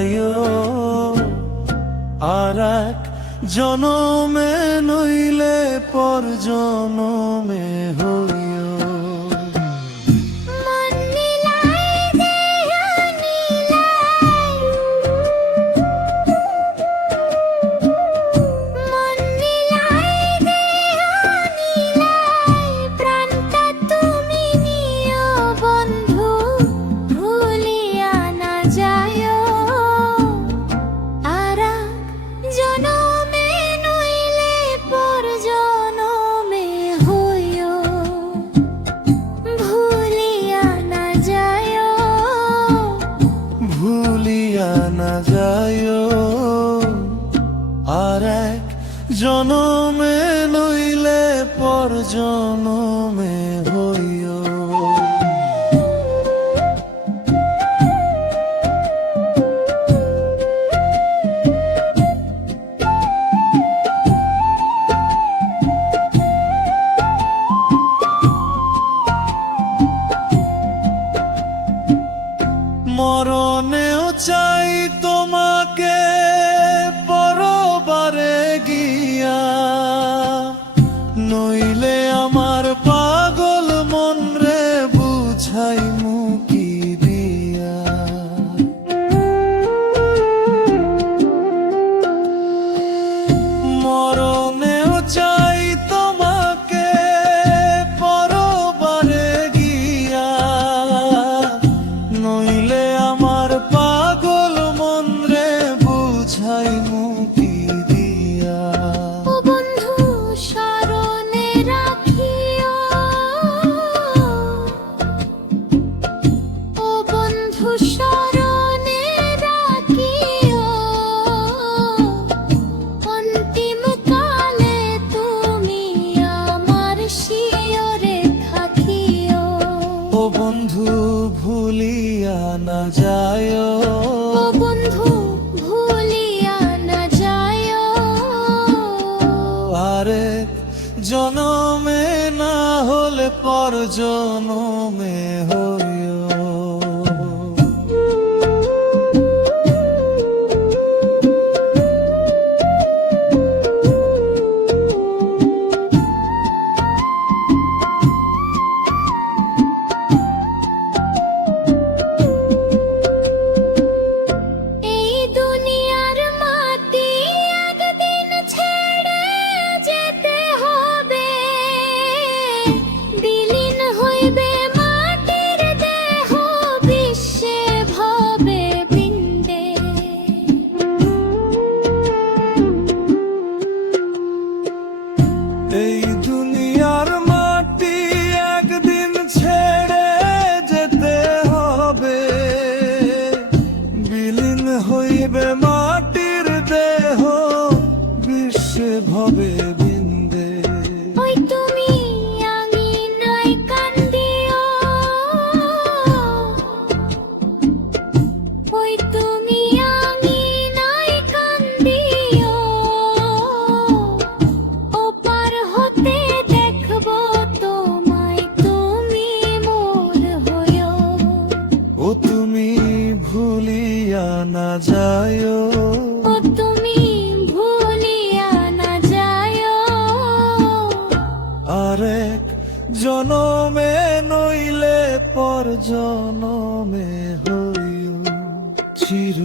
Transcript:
যাইও, আর এক জনমে নইলে পর জনমে হইও। না যাইও, আর এক জনমে নইলে পর জনমে হইও। মরণেও চাই তোমাকে পরবারে গিয়া, নইলে আমার পাগল মন রে বুঝাই মুকি দিয়া। মরণেও চাই তোমাকে পরবারে গিয়া, নইলে আমার পাগল মন রে বুঝাই মুকি দিয়া। ও বন্ধু স্মরণে রাখিও, ও বন্ধু স্মরণে রাখিও, অন্তিম কালে তুমি আমার শিয়রে থাকিও। ও বন্ধু ভুলিয়া না যাইও, ও বন্ধু ভুলিয়া না যাইও, আরেক জনমে না হলে পর জনমে হইও। এই দুনিয়ার মাটি একদিন ছেড়ে যেতে হবে, বিলীন হইবে মাটির দেহ বিশ্বে ভবে পিণ্ডে। এই দুনিয়ার মাটি একদিন ছেড়ে যেতে হবে, বিলীন হইবে মাটির দেহ বিশ্বে ভবে বিন্দে। ওই তুমি আঙিনায় কান্দিও, ওই তুমি আঙিনায় কান্দিও, ওপার হতে দেখবো তোমায়, তুমি মোর হইও। ও তুমি ভুলিয়া না যাইও, ও তুমি ভুলিয়া না যাইও, আরেক জনমে নইলে পর জনমে হইও। চির